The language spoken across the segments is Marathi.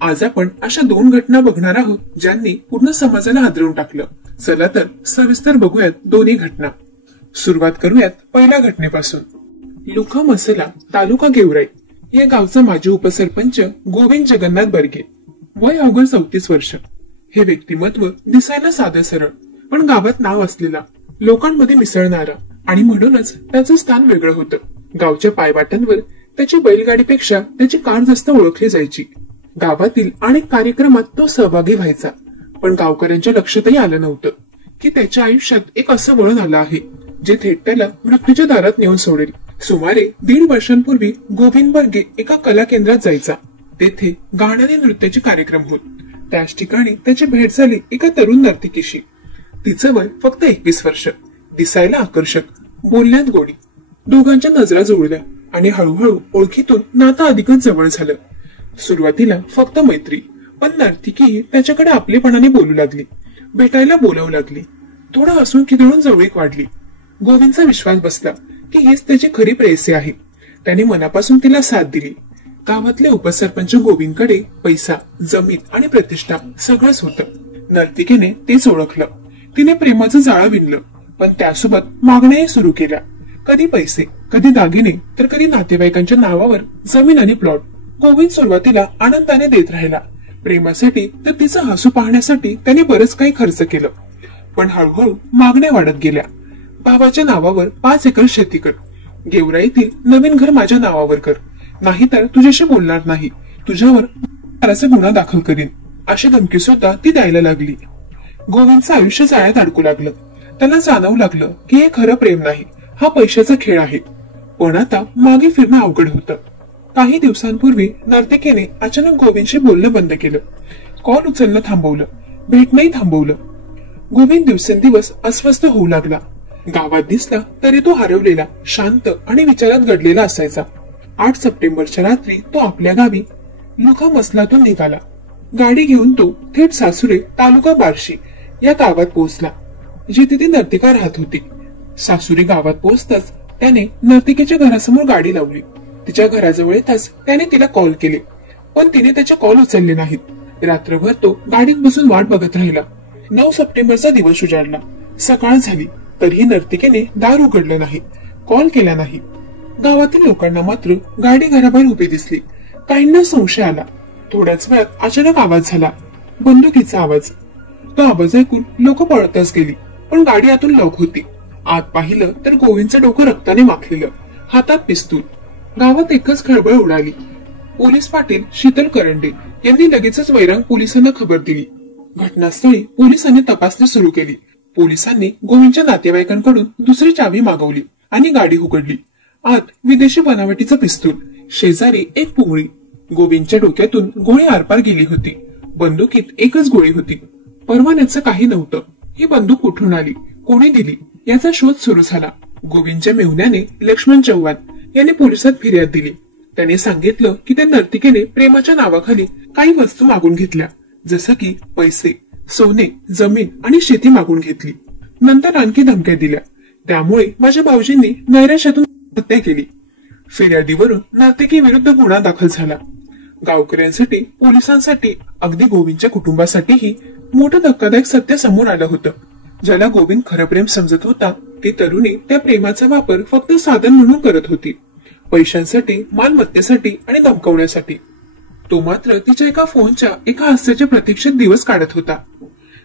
आज आपण अशा 2 घटना बघणार आहोत ज्यांनी पूर्ण समाजाला हादरवून टाकलं. चला तर सविस्तर बघूयात दोन्ही घटना. सुरुवात करूयात पहिल्या घटनेपासून. लुका मसला, तालुका गेवराई या गावचा माजी उपसरपंच गोविंद जगन्नाथ बर्गे. वय अवघड 34 वर्ष. हे व्यक्तिमत्व दिसायला साधं सरळ पण गावात नाव असलेला, लोकांमध्ये मिसळणारा आणि म्हणूनच त्याचं स्थान वेगळं होतं. गावच्या पायवाटांवर त्याची बैलगाडीपेक्षा त्याची कार जास्त ओळखली जायची. गावातील अनेक कार्यक्रमात तो सहभागी व्हायचा. पण गावकऱ्यांच्या लक्षातही आलं नव्हतं की त्याच्या आयुष्यात एक असं वळण आलं आहे जे थेट त्याला मृत्यूच्या दारात नेऊन सोडेल. सुमारे 1.5 वर्षांपूर्वी गोविंद बर्गे एका कला केंद्रात जायचा. तेथे गाणं आणि नृत्याचे कार्यक्रम होत. त्याच ठिकाणी त्याची भेट झाली एका तरुण नर्तिकेशी. तिचं वय फक्त 21 वर्ष. दिसायला आकर्षक, बोलण्यात गोडी. दोघांच्या नजरा जुळल्या आणि हळूहळू ओळखीतून नातं अधिकच जवळ झालं. सुरुवातीला फक्त मैत्री, पण नर्तिकी त्याच्याकडे आपलेपणाने बोलू लागली, भेटायला बोलावू लागली. थोडं हसून खिदळून जवळीक वाढली. गोविंदचा विश्वास बसला की हेच त्याची खरी प्रेयसी आहे. त्याने मनापासून तिला साथ दिली. गावातले उपसरपंच गोविंदकडे पैसा, जमीन आणि प्रतिष्ठा सगळंच होतं. नर्तिकेने तेच ओळखलं. तिने प्रेमाचं जाळं विणलं, पण त्यासोबत मागण्याही सुरू केल्या. कधी पैसे, कधी दागिने, तर कधी नातेवाईकांच्या नावावर जमीन आणि प्लॉट. गोविंद सुरुवातीला आनंदाने देत राहिला. प्रेमासाठी तर तिचं हसू पाहण्यासाठी त्याने बरंच काही खर्च केलं. पण हळूहळू मागण्या वाढत गेल्या. बाबाच्या नावावर 5 एकर शेती कर, गेवराईतील नवीन घर माझ्या नावावर कर, नाहीतर तुझ्याशी बोलणार नाही, तुझ्यावर गुन्हा दाखल करीन, अशी धमकी सुद्धा ती द्यायला लागली. गोविंदचं आयुष्य जाळ्यात अडकू लागलं. त्याला जाणवू लागलं की हे खरं प्रेम नाही, हा पैशाचा खेळ आहे. पण आता मागे फिरणं अवघड होतं. काही दिवसांपूर्वी नर्तिकेने अचानक गोविंदशी बोलणं बंद केलं. कॉल उचलणं थांबवलं, भेटणंही थांबवलं. गोविंद दिवसेंदिवस अस्वस्थ होऊ लागला. गावात दिसला तरी तो हरवलेला, शांत आणि विचारात गडलेला असायचा. 8 सप्टेंबरच्या रात्री तो आपल्या गावी लुका मसलातून निघाला. गाडी घेऊन तो थेट सासुरे, तालुका बार्शी या गावात पोहोचला, जिथे ती नर्तिका राहत होती. सासुरी गावात पोहोचताच त्याने नर्तिकेच्या घरासमोर गाडी लावली. तिच्या घराजवळ येताच त्याने तिला कॉल केले, पण तिने त्याचे कॉल उचलले नाहीत. रात्रभर तो गाडीत बसून वाट बघत राहिला. 9 सप्टेंबरचा दिवस उजाडला. सकाळ झाली तरीही नर्तिकेने दार उघडलं नाही, कॉल केला नाही. गावातील लोकांना मात्र गाडी घराबाहेर उभी दिसली. काहींना संशय आला. थोड्याच वेळात अचानक आवाज झाला, बंदुकीचा आवाज. तो आवाज ऐकून लोक पळतच गेली, पण गाडी आतून लॉक होती. आत पाहिलं तर गोविंदचं डोकं रक्ताने माखलेलं, हातात पिस्तूल. गावात एकच खळबळ उडाली. पोलीस पाटील शीतल करंडे यांनी लगेचच वैरांग पोलिसांना खबर दिली. घटनास्थळी पोलिसांनी तपासणी सुरू केली. पोलिसांनी गोविंदच्या नातेवाईकांकडून दुसरी चावी मागवली आणि गाडी उघडली. आत विदेशी बनावटीचं पिस्तूल, शेजारी एक पुंगळी. गोविंदच्या डोक्यातून गोळी आरपार गेली होती. बंदुकीत एकच गोळी होती. परवान्याचं काही नव्हतं. ही बंदूक कुठून आली, कोणी दिली याचा शोध सुरू झाला. गोविंदच्या मेहुण्याने लक्ष्मण चव्हाण यांनी पोलिसात फिर्याद दिली. त्याने सांगितलं की त्या नर्तिकेने प्रेमाच्या नावाखाली काही वस्तू मागून घेतल्या, जसं की पैसे, सोने, जमीन आणि शेती मागून घेतली. नंतर आणखी धमक्या दिल्या. त्यामुळे माझ्या भाऊजींनी नैराश्यातून हत्या केली. फिर्यादीवरून नर्तिकेविरुद्ध गुन्हा दाखल झाला. गावकऱ्यांसाठी, पोलिसांसाठी, अगदी गोविंदच्या कुटुंबासाठीही मोठं धक्कादायक सत्य समोर आलं होतं. ज्याला गोविंद खरं प्रेम समजत होता, ती तरुणी त्या प्रेमाचा वापर फक्त साधन म्हणून करत होती. पैशांसाठी, मालमत्तेसाठी आणि धमकवण्यासाठी. तो मात्र तिच्या एका फोनच्या एका हास्याच्या प्रतीक्षेत दिवस काढत होता.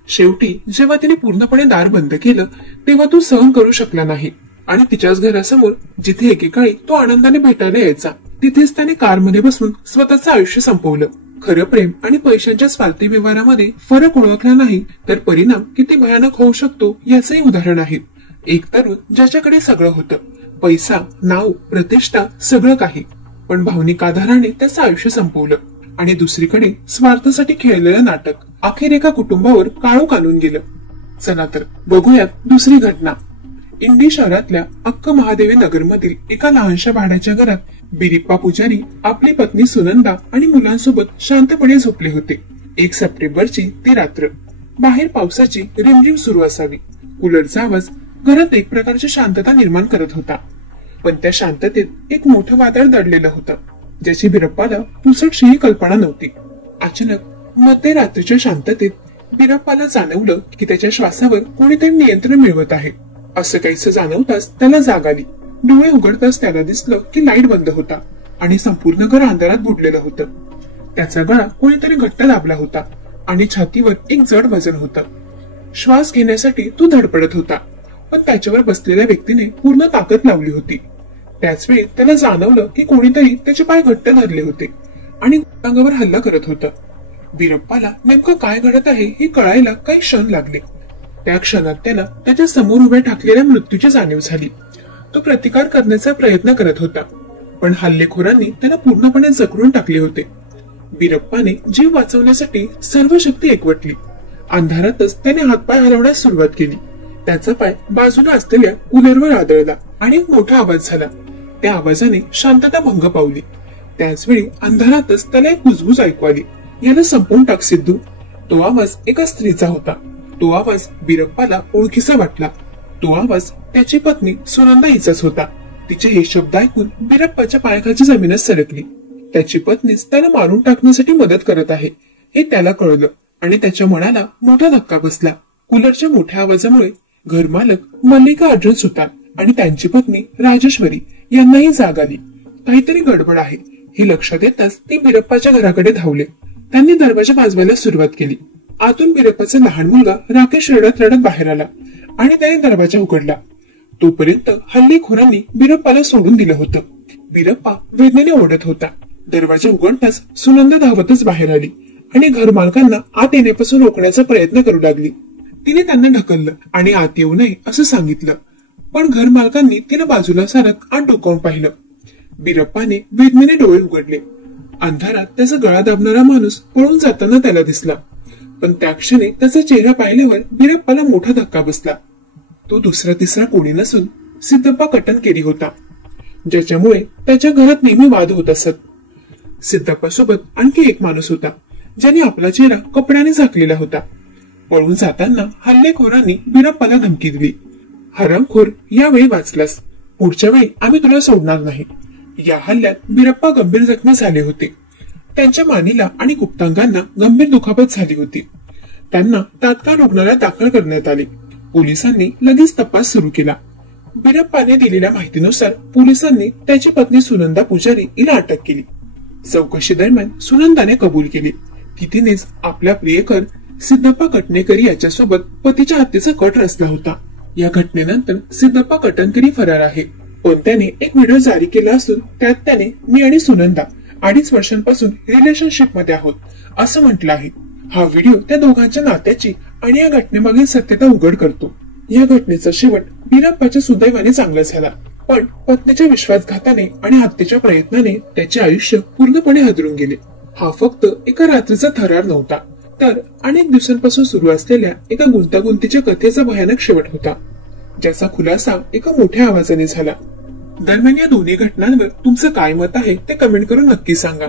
शेवटी जेव्हा तिने पूर्णपणे दार बंद केलं तेव्हा तो सहन करू शकला नाही आणि तिच्याच घरासमोर, जिथे एकेकाळी तो आनंदाने भेटायला यायचा, तिथेच त्याने कारमध्ये बसून स्वतःचं आयुष्य संपवलं. खरं प्रेम आणि पैशांच्या स्वार्थी व्यवहारामध्ये फरक ओळखला नाही तर परिणाम किती भयानक होऊ शकतो याचंही उदाहरण आहे. एक तरुण ज्याच्याकडे सगळं होतं, पैसा, नाव, प्रतिष्ठा, सगळं काही, पण भावनिक आधाराने त्याचं आयुष्य संपवलं. आणि दुसरीकडे स्वार्थासाठी खेळलेलं नाटक अखेर एका कुटुंबावर काळोख आणून गेलं. चला तर बघूयात दुसरी घटना. इंडी शहरातल्या अक्क महादेवी नगर मधील एका लहानशा भाड्याच्या घरात बिरिप्पा पुजारी आपली पत्नी सुनंदा आणि मुलांसोबत शांतपणे झोपले होते. 1 सप्टेंबरची ती रात्र. बाहेर पावसाची रिमझिम सुरू असावी. कूलरचा आवाज घरात एक प्रकारची शांतता निर्माण करत होता. पण त्या शांततेत एक मोठं वादळ दडलेलं होतं, ज्याची बिरप्पाला पुसटशीही कल्पना नव्हती. अचानक मध्यरात्रीच्या शांततेत बिरप्पाला जाणवलं की त्याच्या श्वासावर कोणीतरी नियंत्रण मिळवत आहे. असं काहीसं जाणवताच त्याला जाग आली. डोळे उघडताच त्याला दिसलं की लाईट बंद होता आणि संपूर्ण घर अंधारात बुडलेलं होतं. त्याचा गळा कोणीतरी घट्ट दाबला होता आणि छातीवर एक जड वजन होतं. श्वास घेण्यासाठी तो धडपडत होता, पण त्याच्यावर बसलेल्या व्यक्तीने पूर्ण ताकद लावली होती. त्याचवेळी त्याला जाणवलं की कोणीतरी त्याचे पाय घट्ट धरले होते आणि अंगावर हल्ला करत होतं. बिरप्पाला नेमकं काय घडत आहे हे कळायला काही क्षण लागले. त्या क्षणात त्याला त्याच्या समोर उभ्या ठाकलेल्या मृत्यूची जाणीव झाली. तो प्रतिकार करण्याचा प्रयत्न करत होता, पण हल्लेखोरांनी त्याला पूर्णपणे जखडून टाकले होते. बिरप्पाने जीव वाचवण्यासाठी सर्व शक्ती एकवटली. अंधारातच त्याने हातपाय हलवण्यास सुरुवात केली. त्याचा पाय बाजूला असलेल्या कूलरवर आदळला आणि एक मोठा आवाज झाला. त्या आवाजाने शांतता भंग पावली. त्याचवेळी अंधारातच त्याला एक कुजबूज ऐकू आली. याला संपवून टाक सिद्धू. तो आवाज एका स्त्रीचा होता. तो आवाज बिरप्पाला ओळखीचा वाटला. तो आवाज त्याची पत्नी सुनंदा हिचाच होता. तिचे हे शब्द ऐकून बिरप्पाच्या पायाखालची जमीनच सरकली. त्याची पत्नीच त्याला मारून टाकण्यासाठी मदत करत आहे हे त्याला कळलं आणि त्याच्या मनाला मोठा धक्का बसला. कूलरच्या मोठ्या आवाजामुळे घरमालक मल्लिका अर्जुन सुतार आणि त्यांची पत्नी राजेश्वरी यांनाही जाग आली. काहीतरी गडबड आहे हे लक्षात येताच ते बिरप्पाच्या घराकडे धावले. त्यांनी दरवाजा वाजवायला सुरुवात केली. आतून बिरप्पाचा लहान मुलगा राकेश रडत रडत बाहेर आला आणि त्याने दरवाजा उघडला. तोपर्यंत हल्लेखोरांनी बिरप्पाला सोडून दिलं होतं. बिरप्पा वेदनेने ओरडत होता. दरवाजा उघडताच सुनंदा धावतच बाहेर आली आणि घरमालकांना आत येण्यापासून रोखण्याचा प्रयत्न करू लागली. तिने त्यांना ढकललं आणि आत येऊ नये असं सांगितलं, पण घरमालकांनी तिला बाजूला सारत आत डोकावून पाहिलं. बिरप्पाने वेदनेने डोळे उघडले. अंधारात त्याचा गळा दाबणारा माणूस पळून जाताना त्याला दिसला, पण त्या क्षणी त्याचा चेहरा पाहिल्यावर बिरप्पाला मोठा धक्का बसला. तो दुसरा तिसरा कोणी नसून सिद्धप्पा कटनकेरी होता, ज्याच्यामुळे त्याच्या घरात नेहमी वाद होत असत. सिद्धप्पा सोबत आणखी एक माणूस होता, ज्याने आपला चेहरा कपड्याने झाकलेला होता. पळून जाताना हल्लेखोरांनी बिरप्पाला धमकी दिली, हरामखोर, यावेळी वाचलास, पुढच्या वेळी आम्ही तुला सोडणार नाही. या हल्ल्यात बिरप्पा गंभीर जखमी झाले होते. त्यांच्या मानेला आणि गुप्तांगांना गंभीर दुखापत झाली होती. त्यांना तात्काळ रुग्णालयात दाखल करण्यात आले. पोलिसांनी लगेच तपास सुरू केला. बिरप्पाने दिलेल्या माहितीनुसार पोलिसांनी त्याची पत्नी सुनंदा पुजारी हिला अटक केली. चौकशी दरम्यान सुनंदाने कबूल केले की तिनेच आपल्या प्रियकर सिद्धप्पा कटनेकरी याच्यासोबत पतीच्या हत्येचा कट रचला होता. या घटनेनंतर सिद्धप्पा कटनकरी फरार आहे, पण त्याने एक व्हिडिओ जारी केला असून त्यात त्याने मी आणि सुनंदा 2.5 वर्षांपासून रिलेशनशिप मध्ये आहोत असं म्हटलं आहे. हा व्हिडिओ त्या दोघांच्या नात्याची आणि या घटनेमागील सत्यता उघड करतो. या घटनेचा शेवट बिरप्पाच्या सुदैवाने चांगला झाला, पण पत्नीच्या विश्वासघाताने आणि हत्येच्या प्रयत्नाने त्याचे आयुष्य पूर्णपणे हादरून गेले. हा फक्त एका रात्रीचा थरार नव्हता, तर अनेक दिवसांपासून सुरू असलेल्या एका गुंतागुंतीच्या कथेचा भयानक शेवट होता, ज्याचा खुलासा एका मोठ्या आवाजाने झाला. दरम्यान या दोन्ही घटनांवर तुमचं काय मत आहे ते कमेंट करून नक्की सांगा.